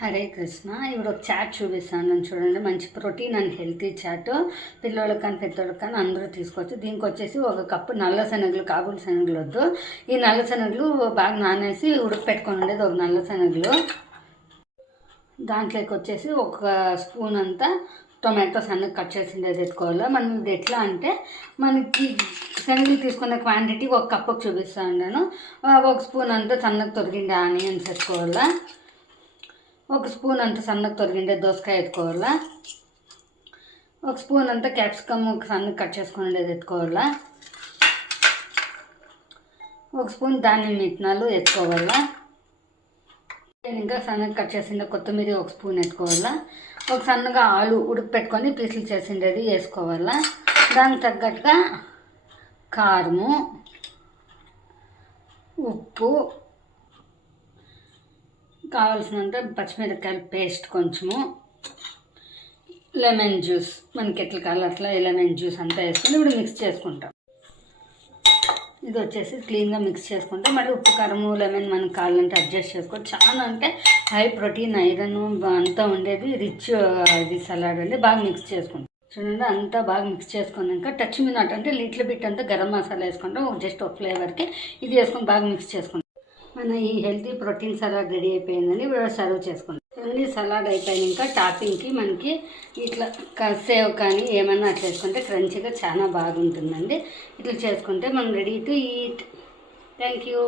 హరే కృష్ణ. ఇప్పుడు ఒక చాట్ చూపిస్తాను చూడండి. మంచి ప్రోటీన్ అండ్ హెల్తీ చాట్. పిల్లలకు కానీ పెద్దోళ్ళకి కానీ అందరూ తీసుకోవచ్చు. దీనికి వచ్చేసి ఒక కప్పు నల్ల శనగలు, కాబూల్ శనగలు వద్దు. ఈ నల్ల శనగలు బాగా నానేసి ఉడకపెట్టుకొని ఉండేది ఒక నల్ల శనగలు. దాంట్లోకి వచ్చేసి ఒక స్పూన్ అంతా టొమాటో సన్నగా కట్ చేసిండేది ఎత్తుకోవాలి. మనం ఇది ఎట్లా అంటే మనకి శనగలు తీసుకున్న క్వాంటిటీ ఒక కప్పుకు చూపిస్తాను నేను. ఒక స్పూన్ అంతా సన్నగా తొరిగిండే ఆనియన్స్ ఎత్తుకోవాలా. ఒక స్పూన్ అంత సన్నగా తొరిగిండే దోసకాయ ఎత్తుకోవాలా. ఒక స్పూన్ అంతా క్యాప్సికమ్ సన్నగా కట్ చేసుకునేది ఎత్తుకోవాలా. ఒక స్పూన్ ధాన్యం విత్తనాలు ఎత్తుకోవాలా. ఇంకా సన్నగా కట్ చేసిండే కొత్తిమీర ఒక స్పూన్ ఎత్తుకోవాలా. ఒక సన్నగా ఆలు ఉడకపెట్టుకొని పీసులు చేసిండేది వేసుకోవాలా. దానికి తగ్గట్టుగా కారము, ఉప్పు, కావాల్సినంత పచ్చిమిరపకాయల పేస్ట్, కొంచెము లెమన్ జ్యూస్, మనకి ఎట్లా కావాలి అట్లా లెమన్ జ్యూస్ అంతా వేసుకొని ఇప్పుడు మిక్స్ చేసుకుంటాం. ఇది వచ్చేసి క్లీన్గా మిక్స్ చేసుకుంటే మళ్ళీ ఉప్పు, కారము, లెమన్ మనకు కావాలంటే అడ్జస్ట్ చేసుకోవచ్చు. చాలా అంటే హై ప్రోటీన్, ఐరన్ అంతా ఉండేది రిచ్ ఇది సలాడ్ అండి. బాగా మిక్స్ చేసుకుంటాం చూడండి. అంతా బాగా మిక్స్ చేసుకున్నాక టచ్ మీ నాట్ అంటే లిటిల్ బిట్ అంతా గరం మసాలా వేసుకుంటాం. జస్ట్ ఒక ఫ్లేవర్కి ఇది వేసుకొని బాగా మిక్స్ చేసుకుంటాం. మన ఈ హెల్తీ ప్రోటీన్ సలాడ్ రెడీ అయిపోయిందండి. ఇప్పుడు సర్వ్ చేసుకుంటాం. ఇవన్నీ సలాడ్ అయిపోయినాక టాపింగ్కి మనకి ఇట్లా సేవ్ కానీ ఏమన్నా అట్లా వేసుకుంటే క్రంచీగా చాలా బాగుంటుందండి. ఇట్లా చేసుకుంటే మనం ready to eat. Thank you.